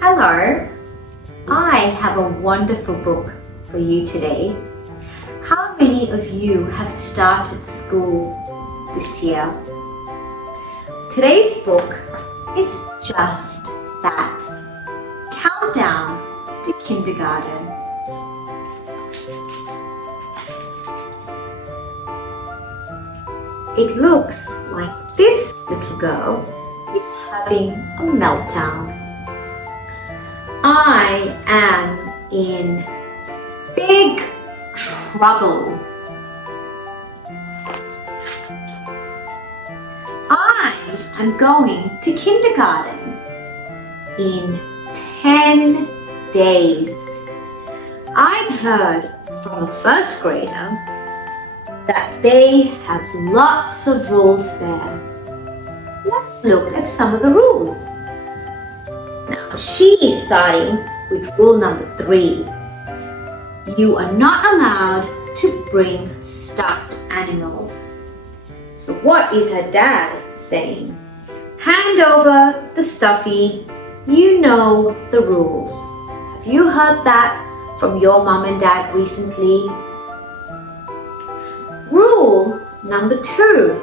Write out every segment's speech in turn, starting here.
Hello, I have a wonderful book for you today. How many of you have started school this year? Today's book is just that. Countdown to Kindergarten. It looks like this little girl is having a meltdown. I am in big trouble. I am going to kindergarten in 10 days. I've heard from a first grader that they have lots of rules there. Let's look at some of the rules. Now, she is starting with rule number 3. You are not allowed to bring stuffed animals. So what is her dad saying? Hand over the stuffy. You know the rules. Have you heard that from your mom and dad recently? Rule number 2.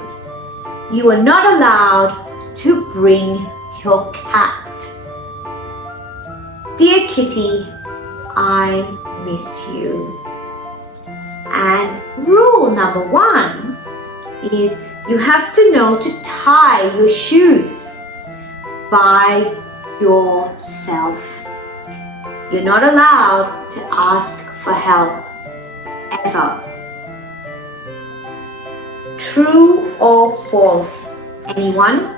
You are not allowed to bring your cat. Dear kitty, I miss you. And rule number 1 is you have to know to tie your shoes by yourself. You're not allowed to ask for help, ever. True or false? Anyone?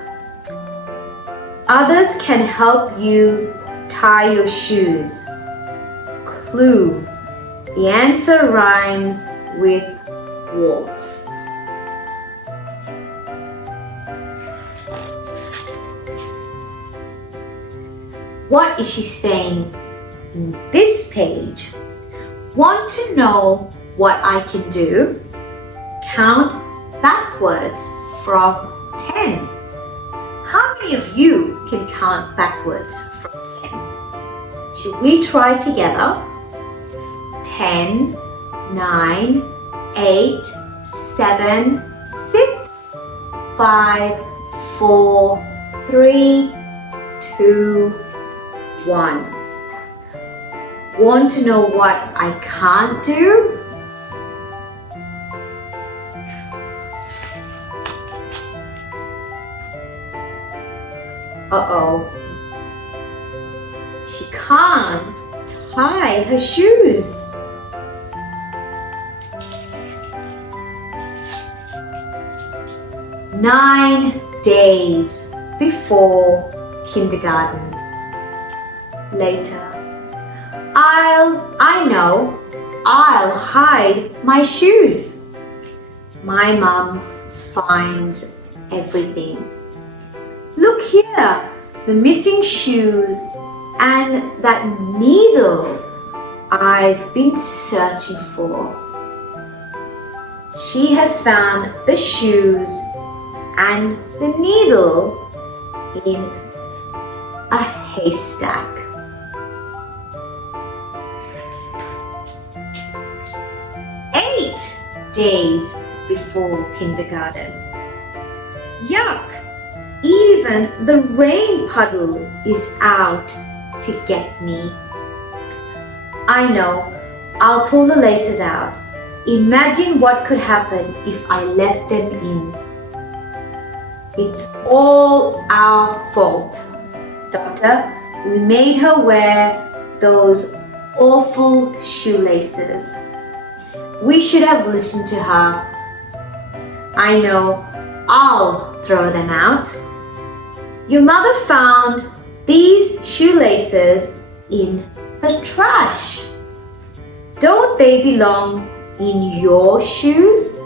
Others can help you tie your shoes. Clue. The answer rhymes with waltz. What is she saying in this page? Want to know what I can do? Count backwards from 10. How many of you can count backwards from 10? Should we try together? 10, 9, 8, 7, 6, 5, 4, 3, 2, 1. Want to know what I can't do? Uh-oh. She can't tie her shoes. Nine days before kindergarten. Later. I'll hide my shoes. My mom finds everything. Look here, the missing shoes and that needle I've been searching for. She has found the shoes and the needle in a haystack. 8 days before kindergarten. Yuck! Even the rain puddle is out to get me. I know, I'll pull the laces out. Imagine what could happen if I let them in. It's all our fault. Doctor, we made her wear those awful shoelaces. We should have listened to her. I know, I'll throw them out. Your mother found these shoelaces in the trash. Don't they belong in your shoes?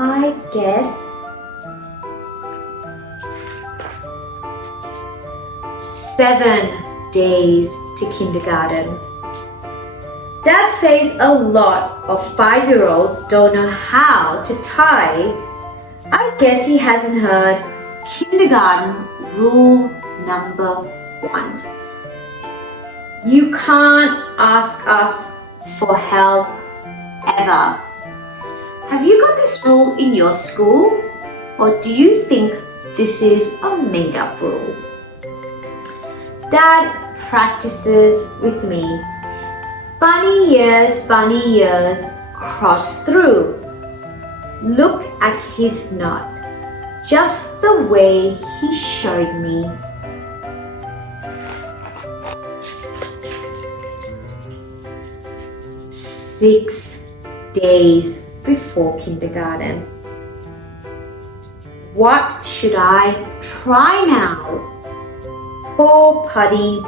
I guess. 7 days to kindergarten. Dad says a lot of 5-year-olds don't know how to tie. I guess he hasn't heard kindergarten rule number 1. You can't ask us for help ever. Have you got this rule in your school? Or do you think this is a made-up rule? Dad practices with me. Bunny ears, cross through. Look at his knot, just the way he showed me. Six days before kindergarten. What should I try now? Poor Puddy,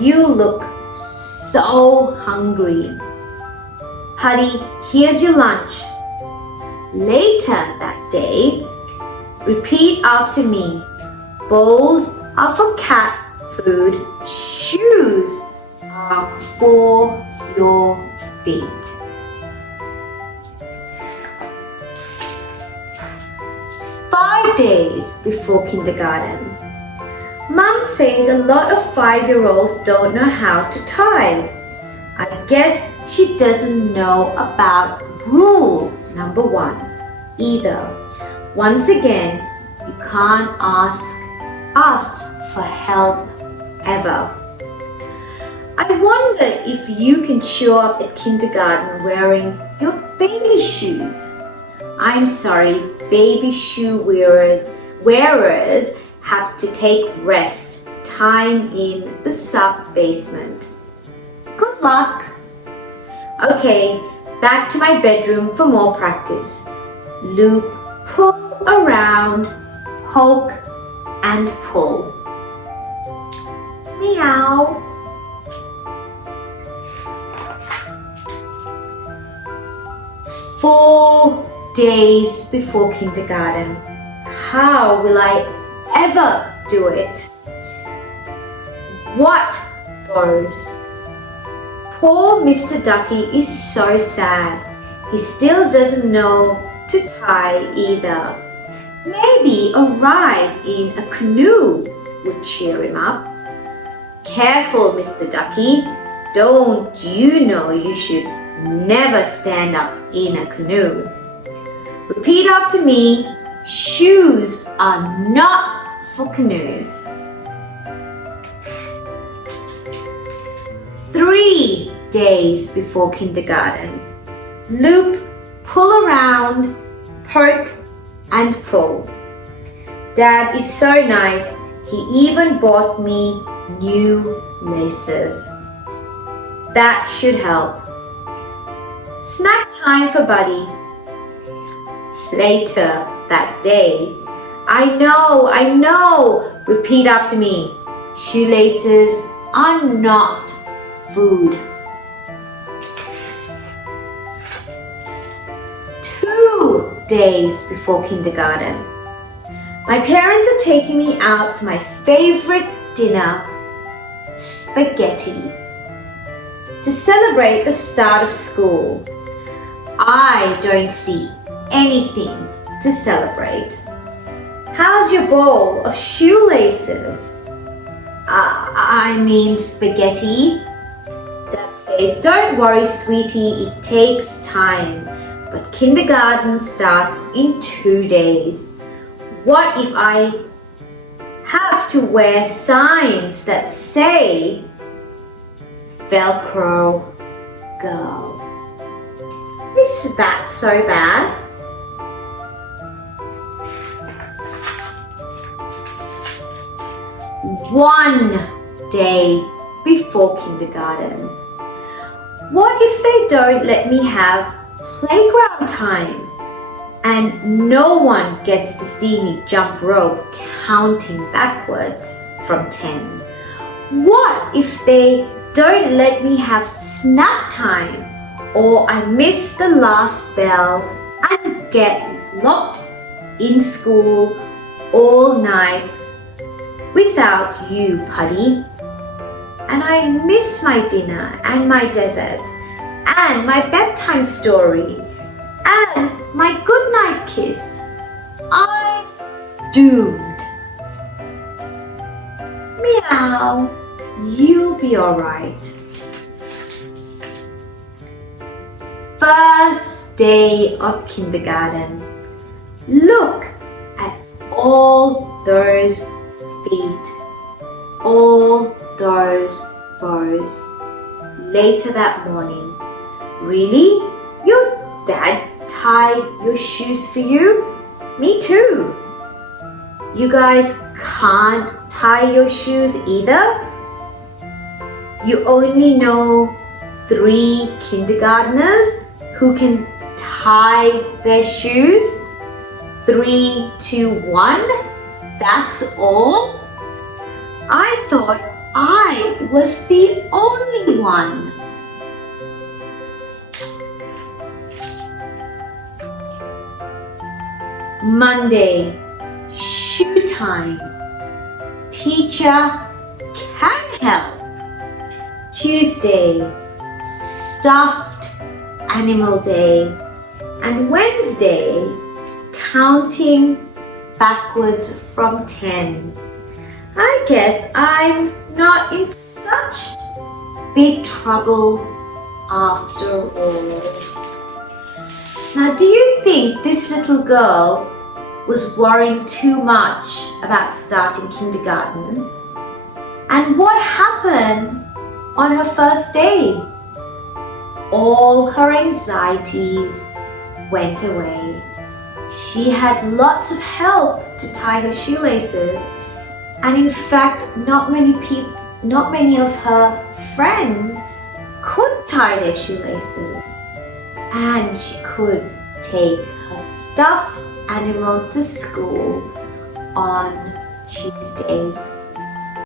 you look so hungry. Puddy, here's your lunch. Later that day, repeat after me. Bowls are for cat food. Shoes are for your feet. Five days before kindergarten. Mum says a lot of 5-year-olds don't know how to tie. I guess she doesn't know about rule number 1 either. Once again, you can't ask us for help ever. I wonder if you can show up at kindergarten wearing your baby shoes. I'm sorry, baby shoe wearers have to take rest time in the sub-basement. Good luck! Okay, back to my bedroom for more practice. Loop, pull around, poke and pull. Meow. Four days before kindergarten. How will I ever do it? What goes? Poor Mr. Ducky is so sad. He still doesn't know to tie either. Maybe a ride in a canoe would cheer him up. Careful, Mr. Ducky. Don't you know you should never stand up in a canoe? Repeat after me. Shoes are not for canoes. 3 days before kindergarten. Loop, pull around, poke and pull. Dad is so nice. He even bought me new laces. That should help. Snack time for Buddy. Later that day. I know. Repeat after me. Shoelaces are not food. 2 days before kindergarten. My parents are taking me out for my favorite dinner, spaghetti. To celebrate the start of school. I don't see anything to celebrate. How's your bowl of shoelaces? I mean spaghetti. Dad says, don't worry, sweetie, it takes time. But kindergarten starts in 2 days. What if I have to wear signs that say Velcro girl? Is that so bad? One day before kindergarten. What if they don't let me have playground time and no one gets to see me jump rope counting backwards from 10? What if they don't let me have snack time or I miss the last bell and get locked in school all night without you, Puddy? And I miss my dinner and my dessert and my bedtime story and my goodnight kiss. I'm doomed. Meow, you'll be alright. First day of kindergarten. Look at all those feet, all those bows. Later that morning, really? Your dad tied your shoes for you? Me too. You guys can't tie your shoes either? You only know 3 kindergartners who can tie their shoes? 3, 2, 1? That's all? I thought I was the only one. Monday, shoe time. Teacher can help. Tuesday, stuffed animal day. And Wednesday, counting backwards from 10. I guess I'm not in such big trouble after all. Now, do you think this little girl was worrying too much about starting kindergarten? And what happened on her first day? All her anxieties went away. She had lots of help to tie her shoelaces, and in fact, not many of her friends could tie their shoelaces. And she could take her stuffed animal to school on Tuesdays.